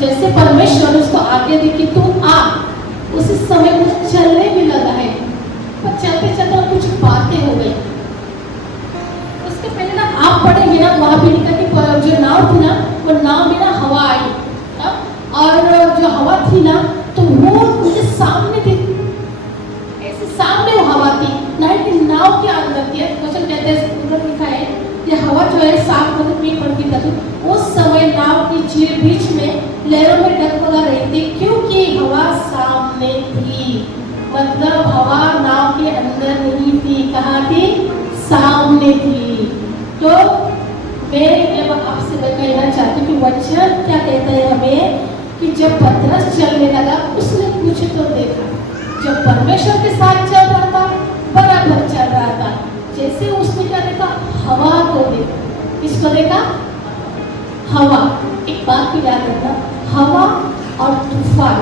जैसे परमेश्वर उसको आज्ञा दी कि तू आ, उसी समय वो चलने भी लगा है। पर चलते चलते कुछ बातें हो गई। उसके पहले ना आप पढ़ेंगे ना, वहां पे लिखा कि जो नाव थी ना, वो नाव में ना हवा आई, और जो हवा थी ना तो वो मुझे सामने थी, ऐसे सामने वो हवा थी ना कि नाव के अंदर थी। क्वेश्चन कहते हैं, उधर लिखा है ये हवा जो है साफ मतलब पीठ पड़ती थी। उस समय नाव की चीर बीच में लहरों में डगमगा रही थी, क्योंकि हवा सामने थी। मतलब हवा नाव के अंदर नहीं थी, कहाँ थी? सामने थी। तो मैं आपसे कहना चाहती हूँ कि वचन क्या कहता है हमें कि जब पतरस चलने लगा उसने कुछ तो देखा। जब परमेश्वर के साथ चल रहा था, बराबर चल रहा था, जैसे उसने क्या देखा? हवा को देखा। किसको देखा? हवा। एक बात को याद रखना, हवा और तूफान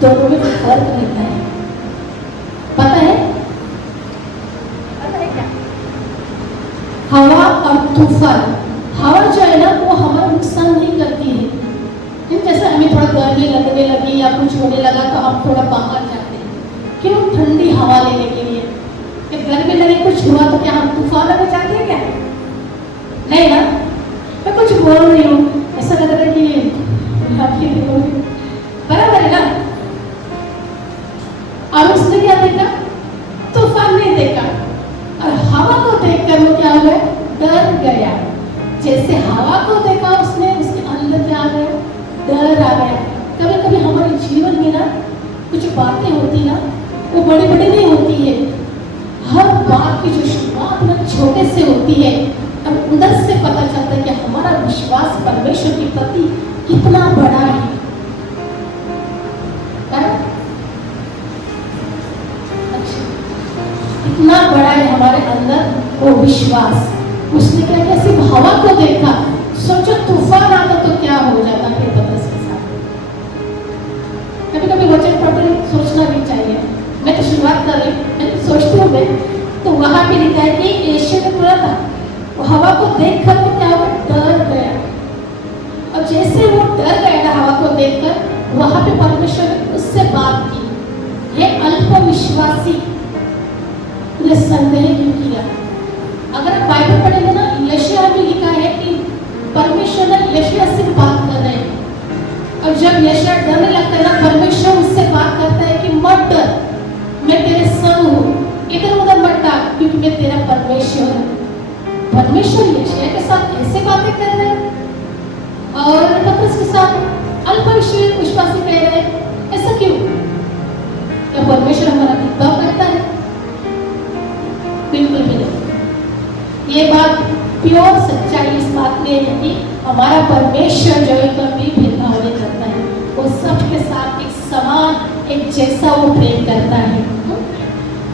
दोनों में फर्क रहता है। पता है? पता है क्या? हवा और तूफान, हवा जो है ना वो हमारा नुकसान नहीं करती है। जैसे हमें थोड़ा गर्मी लगने लगी या कुछ होने लगा तो हम थोड़ा बाहर जाते हैं, क्यों? ठंडी हवा लेने के लिए। कि गर्मी लगे, कुछ हुआ तो क्या हम तूफान में जाते हैं क्या? नहीं ना। मैं कुछ बोल रही हूँ, ऐसा लग रहा है कि बराबर है ना। और उसने क्या देखा? तूफान नहीं देखा, और हवा को देखकर वो क्या हो गया? डर गया। जैसे हवा को देखा उसने, उसके अंदर क्या आ गया? डर आ गया। कभी कभी हमारे जीवन में ना कुछ बातें होती ना, वो बड़ी बड़ी नहीं होती है। हर बात की जो शुरुआत ना छोटे से होती है, और उधर से पता चलता है कि हमारा विश्वास परमेश्वर के प्रति कितना बड़ा है। अच्छा, कितना बड़ा है हमारे अंदर वो विश्वास। उसने क्या किया? सिर्फ हवा को देखा। सोचो तूफान आता तो क्या हो जाता फिर पतरस के साथ। कभी कभी वचन पढ़कर सोचना भी चाहिए। मैं तो शुरुआत कर रही, मैं तो सोचती हूँ मैं तो वहां पे लिखा है कि यीशु ने तुरंत वो हवा को देखकर वो क्या हुआ? डर गया। और जैसे वो डर गया ना हवा को देखकर, वहां पे परमेश्वर ने उससे बात की, ये अल्पविश्वासी, तुझे संदेह क्यों किया? अगर आप बाइबल पढ़ेंगे ना, यशायाह में लिखा है कि परमेश्वर ने यशायाह से बात कर रहे हैं, और जब यशायाह डरने लगता है ना, परमेश्वर उससे बात करता है कि मत डर, मैं तेरे संग हूँ, इधर उधर मत डाल, क्योंकि मैं तेरा परमेश्वर हूँ। परमेश्वर यशायाह के साथ ऐसे बातें कर रहे हैं और पतरस के साथ अल्पविश्वासी कह रहे हैं। ऐसा क्यों? क्या परमेश्वर हमारा भेदभाव करता है? बिल्कुल भी नहीं। ये बात प्योर सच्चाई इस बात में है कि हमारा परमेश्वर जो है कभी भेदभाव नहीं करता है। वो सबके साथ एक समान, एक जैसा वो प्रेम करता है।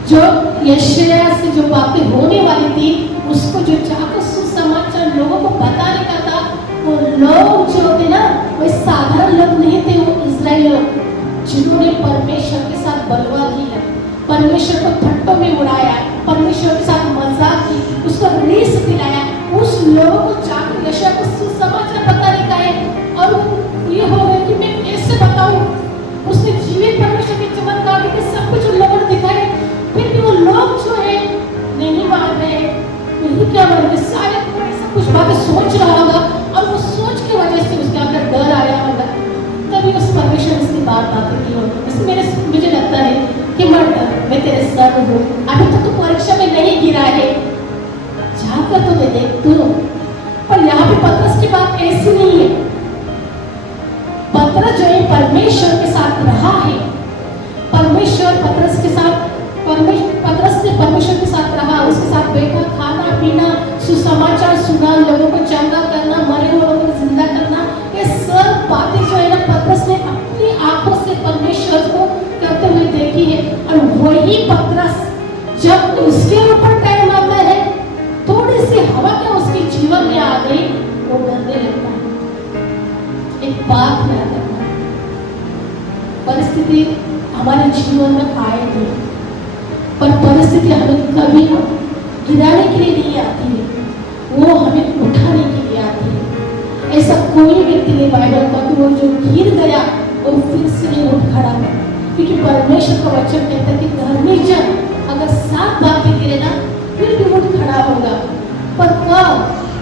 जो यशायाह से जो बातें होने वाली थी, उसको जो जाकर सुसमाचार लोगों को बताने का था, वो लोग जो थे ना, वो साधारण लोग नहीं थे, वो इजराइल लोग, जिन्होंने परमेश्वर के साथ बलवा किया, परमेश्वर को थट्टों में उड़ाया, परमेश्वर के साथ मजाक की, उसको रीस दिलाया। उस लोगों को जाकर यशायाह को सुसमाचार बताने का है। और ये हो गया कि मैं कैसे बताऊं? उसने जीवित परमेश्वर के चमत्कार के सब कुछ उन लोगों ने दिखाया, फिर भी वो लोग जो है नहीं मान रहे। नहीं क्या मान रहे? शायद वो ऐसा कुछ बातें सोच रहा होगा, और वो सोच की वजह से उसके अंदर डर आया होगा, तभी उस परमेश्वर उसकी बात बातें की होगी। इसलिए मुझे लगता है कि मत डर, मैं तेरे संग हूँ। अभी तक तो परीक्षा में नहीं गिरा है, जाकर तो मैं देख तू। पर यहाँ पे पतरस की बात ऐसी नहीं है। पतरस जो है परमेश्वर के साथ रहा है। परमेश्वर पतरस के साथ, पतरस ने परमेश्वर के साथ रहा, उसके साथ बैठा, खाना पीना, सुसमाचार सुना, लोगों को चंगा करना, मरे हुए लोगों को जिंदा करना, ये सब बातें जो है ना पतरस ने अपनी आंखों से परमेश्वर को करते हुए देखी है। और वही पतरस जब उसके ऊपर टाइम आता है, थोड़ी सी हवा क्या उसके जीवन में आ गई, वो डरने लगता है। एक बात याद रखना, परिस्थिति हमारे जीवन में आएगी, पर परिस्थिति हमें कभी गिराने के लिए नहीं आती है, वो हमें उठाने के लिए आती है। ऐसा कोई व्यक्ति नहीं बाइबल का कि वो जो गिर गया और फिर से नहीं उठ खड़ा हुआ, क्योंकि परमेश्वर का वचन कहता है कि धर्मी जन अगर 7 बार भी गिरे ना फिर भी उठ खड़ा होगा। पर कब?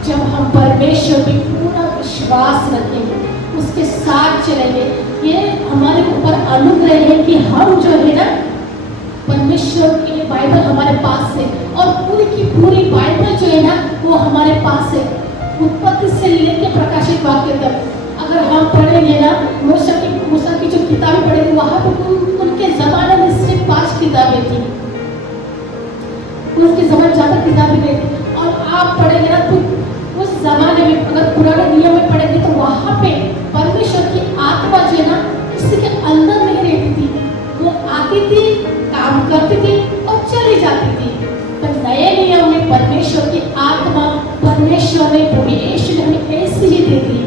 जब हम परमेश्वर पे पूरा विश्वास रखेंगे, उसके साथ चलेंगे। ये हमारे ऊपर अनुग्रह है कि हम जो है ना परमेश्वर की बाइबल हमारे पास है, और पूरी की पूरी बाइबल जो है ना वो हमारे पास है, उत्पत्ति से लेकर प्रकाशित वाक्य तक। अगर हम पढ़ेंगे ना मूसा की जो किताबें पढ़ेंगे, वहाँ पे उनके जमाने में सिर्फ 5 किताबें थी, उनके जमाने ज्यादा किताबें नहीं थी। और आप पढ़ेंगे ना तो उस जमाने में अगर पुराने नियम में पढ़ेंगे तो वहाँ पे परमेश्वर की आत्मा जो है ना किसी के अंदर नहीं रहती थी, वो आती थी, काम करती थी और चली जाती थी। पर नए नियम में परमेश्वर की आत्मा परमेश्वर ने प्रभु यीशु ने हमें ऐसी ही दे दी।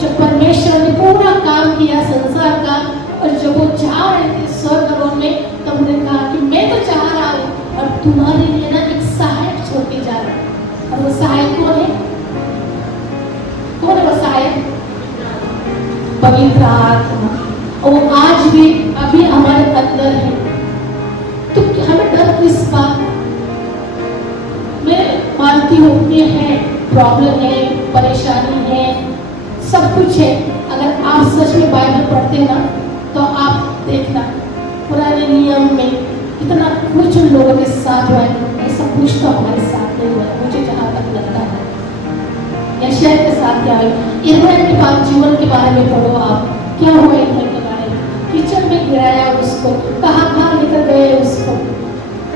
जब परमेश्वर ने पूरा काम किया संसार का, और जब वो जा रहे थे स्वर्ग में, तब उन्होंने कहा कि मैं तो जा रहा हूँ और तुम्हारे लिए ना एक सहायक छोड़ के जा रहा हूँ। और वो सहायक कौन है? कौन है वो सहायक? पवित्र आत्मा। और वो आज भी अभी हमारे अंदर है। तो हमें डर किस बात? मैं मानती हूँ कि है, प्रॉब्लम है, परेशानी है, सब कुछ है। अगर आप सच में बाइबल पढ़ते ना तो आप देखना पुराने नियम में कितना कुछ उन लोगों के साथ हुआ है, ऐसा कुछ तो हमारे साथ नहीं हुआ, मुझे जहाँ तक लगता है। यशायाह के साथ क्या है? इब्राहिम के बाद जीवन के बारे में पढ़ो आप, क्या हुआ इब्राहिम के बारे में? किचन में गिराया उसको, कहाँ लेकर गए उसको।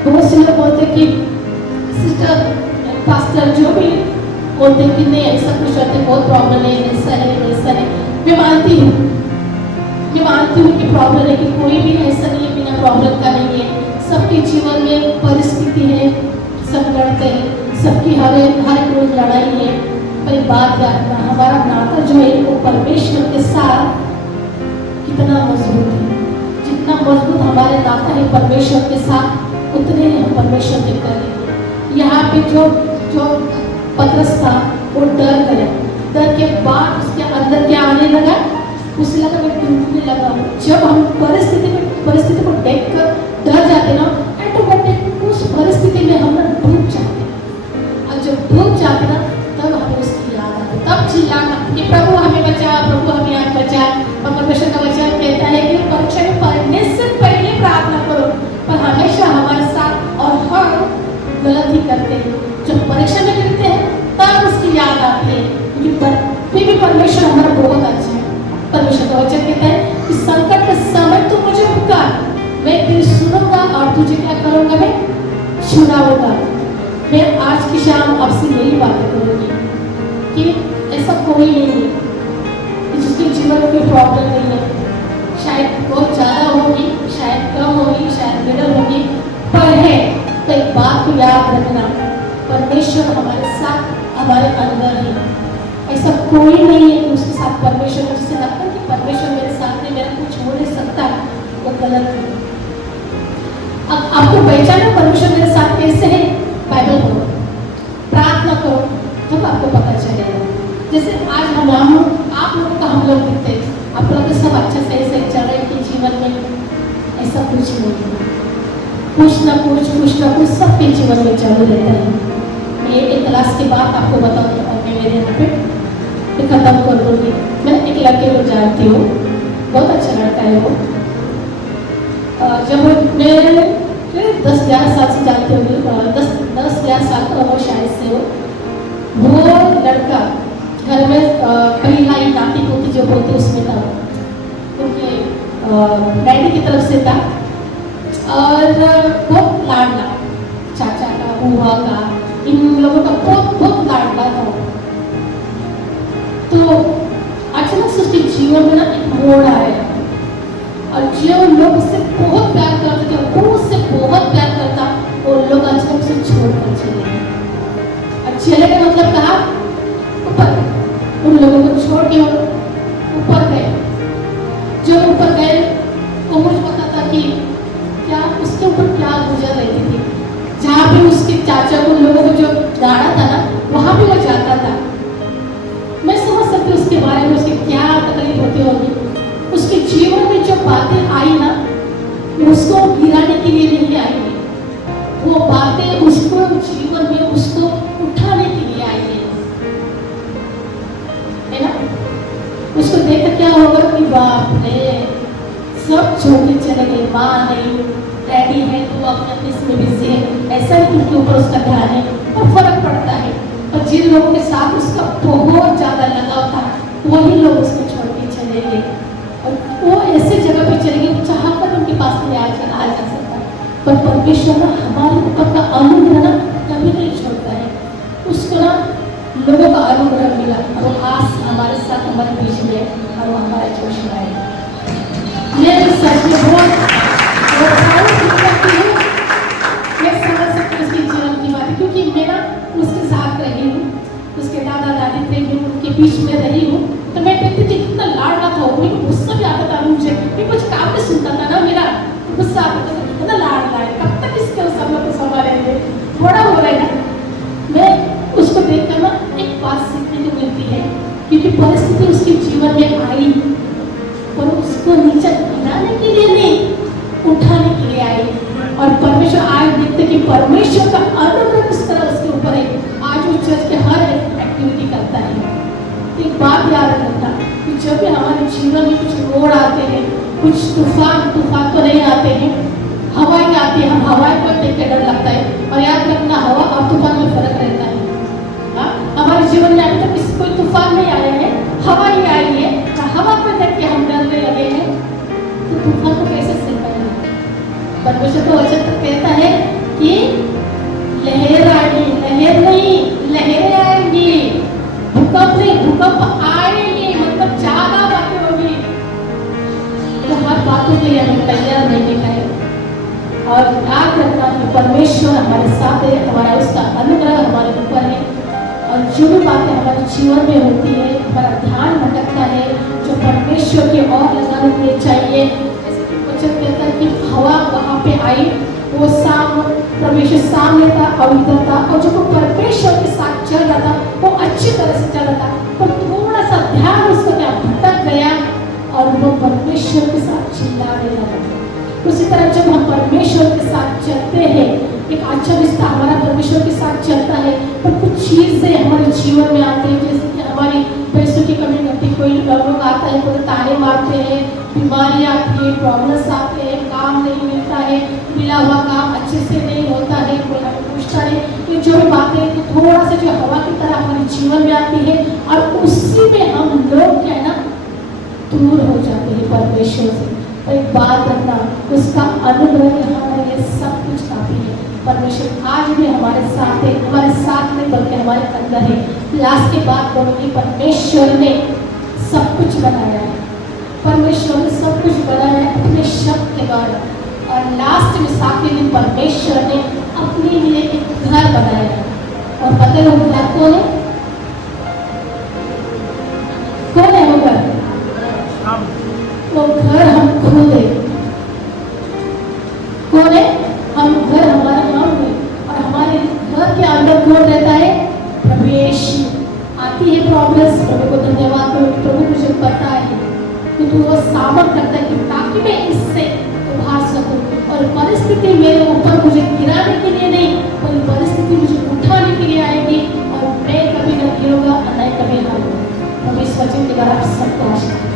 बहुत से लोग बोलते कि सिस्टर पास्टर जो भी बोलते कि नहीं ऐसा कुछ होता है, बहुत प्रॉब्लम है, ऐसा है वैसा है। मैं मानती हूँ कि प्रॉब्लम है, कि कोई भी ऐसा नहीं है बिना प्रॉब्लम का नहीं है। सबके जीवन में परिस्थिति है, सब लड़ते हैं, सबकी हर एक रोज लड़ाई है। पर बात याद रखना, हमारा नाता जो है वो परमेश्वर के साथ कितना मजबूत है। जितना मजबूत हमारे नाता है परमेश्वर के साथ, उतने ही हम परमेश्वर के करेंगे। यहाँ पे जो पतरस था वो डर गया, डर के बाद उसके अंदर क्या आने लगा? उसे लगा मैं डूबने लगा हूँ। जब हम परिस्थिति को देखकर डर जाते ना, ऑटोमेटिक उस परिस्थिति में हम डूब जाते हैं। और जब डूब जाते ना तब हमें उसकी याद आती, तब चिल्लाना कि प्रभु हमें बचा, प्रभु हमें आज बचा। और परमेश्वर का वचन कहता है कि परीक्षा में पढ़ने से पहले प्रार्थना करो, पर हमेशा हमारे साथ और हम गलत ही करते हैं। जब परीक्षा में गिरते हैं तब उसकी याद आती है, क्योंकि फिर भी परमेश्वर हमारा बहुत अच्छा है। परमेश्वर का वचन कहता है कि संकट के समय तू मुझे पुकार, मैं फिर सुनूंगा और तुझे क्या करूंगा? मैं छुड़ाऊंगा। मैं आज की शाम आपसे यही बातें करूंगी कि ऐसा कोई नहीं है कि जिसके जीवन में कोई प्रॉब्लम नहीं है। शायद बहुत ज़्यादा होगी, शायद कम होगी, शायद मिडल होगी, पर है तो एक बात को याद रखना, परमेश्वर हमारे साथ, हमारे अंदर है। ऐसा कोई नहीं है कि उसके साथ परमेश्वर, जिससे लगता है कि परमेश्वर मेरे साथ नहीं, मेरा कुछ हो नहीं सकता, वो गलत है। अब आपको पहचाना परमेश्वर मेरे साथ कैसे है? बाइबल पढ़ो, प्रार्थना करो, तब आपको पता चलेगा। जैसे आज हम आप लोगों का हम लोग दिखते हैं, आप लोग सब अच्छा सही चल रहे हैं कि जीवन में ऐसा कुछ नहीं है। कुछ ना कुछ सबके जीवन में चालू रहता है। मैं एक क्लास के बाद आपको बताऊँगी और मैं मेरे यहाँ पे खत्म कर दूँगी। मैं एक लड़के को जानती हूँ, बहुत अच्छा लड़का है वो। जब मैं 10-11 साल से जानती होंगी, 10-11 साल का वो शायद से वो लड़का घर में पहला ही नाती पोती जो बोलते उसमें था, उनके डैडी की तरफ से था, और बहुत लाडला, चाचा का, बुआ का, इन लोगों का बहुत लाडला था। तो अचानक से उसके जीवन में ना एक मोड़ आया, और जो लोग उससे बहुत प्यार करते थे, वो उससे बहुत प्यार करता, और लोग अचानक से छोड़कर चले गए। चले गए मतलब कहा? ऊपर। उन लोगों को छोड़ के ऊपर गए। जो ऊपर गए वो मुझे पता था कि क्या उसके ऊपर क्या गुजर रही थी। जहाँ पे उसके चाचा को, लोगों को जो गाड़ा था ना, वहाँ पे वो जाता था। मैं समझ सकती हूँ जीवन में जो बातें आई ना, उसको गिराने के लिए नहीं आई है। वो बातें उसको जीवन में उसको उठाने के लिए आई है ना। उसको देखकर क्या होगा कि बाप रे, सब छोड़ के चले गए, माँ नहीं, डैडी है तो अपने इसमें बिजी है, ऐसा ही उनके ऊपर उसका ध्यान है और फर्क पड़ता है। और जिन लोगों के साथ उसका बहुत ज्यादा लगाव था, वही लोग उसको छोड़ के चले गए और वो ऐसे जगह पे चले गए चाह कर उनके पास नहीं आ जा सकता। पर परमेश्वर ना हमारे ऊपर का अनुग्रह ना कभी नहीं छोड़ता है। उसको ना लोगों का अनुग्रह मिला और वो आज हमारे साथ हमारे बीच में है और वो हमारा जोश लाएगा। मैं सच में बहुत मैं समझ सकती हूँ उसकी जीवन की बात, क्योंकि मैं ना उसके साथ रही हूँ, उसके दादा दादी थे, मैं उनके बीच में रही हूँ। तो मैं देखती थी कितना लाडला था, मुझे गुस्सा भी आता था, मुझे मैं कुछ काम नहीं सुनता था ना, मेरा गुस्सा आता था, कितना लाडला है, कब तक इसके सब लोग संभालेंगे, बड़ा हो रहा है ना। मैं उसको देखकर ना एक बात सीखने को मिलती है, क्योंकि परिस्थिति उसके जीवन में आई पर उसको नीचे गिराने के लिए नहीं, उठाने के लिए आई। और परमेश्वर आज देखते कि परमेश्वर का अनुग्रह किस तरह उसके ऊपर है। आज वो चर्च के हर एक्टिविटी करता है। एक बात याद रखना कि जब भी हमारे जीवन में कुछ मोड़ आते हैं, कुछ तूफान तो नहीं आते हैं, हवाएं आती है, हम हवाएं को देख के डर लगता है। और याद रखना, हवा और तूफान में फर्क रहता है। हमारे जीवन में अभी तक कोई तूफान नहीं आया है, हवा ही आई है। हवा को देख के हम डरने लगे हैं, तो तूफान को कैसे सह पाएंगे। परमेश्वर तो वचन तक कहता है कि लहर आएगी, लहर नहीं लहरें आएंगी, भूकंप नहीं भूकंप आएंगे, मतलब ज्यादा बातें होगी। तो हर बातों के लिए हमें तैयार रहने का है। और याद रखना कि परमेश्वर हमारे साथ है, हमारा उसका अनुग्रह हमारे ऊपर है। और जो भी बातें हमारे जीवन में होती है, हमारा ध्यान भटकता है, जो परमेश्वर की ओर लगाने के लिए चाहिए। जैसे कि वचन कहता है कि हवा वहाँ पे आई, वो परमेश्वर सामने था, पवित्र था, और जो परमेश्वर के साथ चल रहा था वो अच्छी तरह से चल रहा था। पर थोड़ा सा ध्यान उसका क्या भटक गया और वो परमेश्वर के साथ चिल्लाने लगा। उसी तरह जब हम परमेश्वर के साथ चलते हैं, एक अच्छा रिश्ता हमारा परमेश्वर के साथ चलता है, पर कुछ चीजें हमारे जीवन में आते हैं, जैसे कि हमारी पैसों की कमी होती है, कोई लोग आता है, कोई ताने मारते हैं, बीमारी आती है, प्रॉब्लम्स आते हैं, काम नहीं मिलता है, मिला हुआ काम अच्छे से नहीं होता है, कोई हमें पूछता है। ये जो बातें तो थोड़ा सा जो हवा की तरह हमारे जीवन में आती है और उसी में हम लोग क्या है ना दूर हो जाते हैं परमेश्वर से। और एक बात रखना, उसका अनुग्रह हमारे लिए सब कुछ काफी है। परमेश्वर आज भी हमारे साथ है, हमारे साथ में बल्कि हमारे अंदर है। लास्ट के बाद बोलोगे परमेश्वर ने सब कुछ बनाया है, परमेश्वर ने सब कुछ बनाया है अपने शब्द के द्वारा। और लास्ट में सातवें दिन परमेश्वर ने अपने लिए एक घर बनाया है। और पता है वो घर कौन है? कौन है वो घर? वो घर हम खुद है। कौन है? हम घर, हमारा नाम है। और हमारे घर के अंदर कौन रहता है? प्रभु यीशु। आती है प्रॉब्लम्स, प्रभु को धन्यवाद करो, प्रभु मुझे पता है कि तू वो सामर्थ करता है कि ताकि मैं इससे उभार सकूं। और परिस्थिति मेरे ऊपर मुझे गिराने के लिए नहीं, पर परिस्थिति मुझे उठाने के लिए आएगी और मैं कभी न गिरूंगा और न कभी हारूंगा। हम इस वचन के द्वारा सबको आशीर्वाद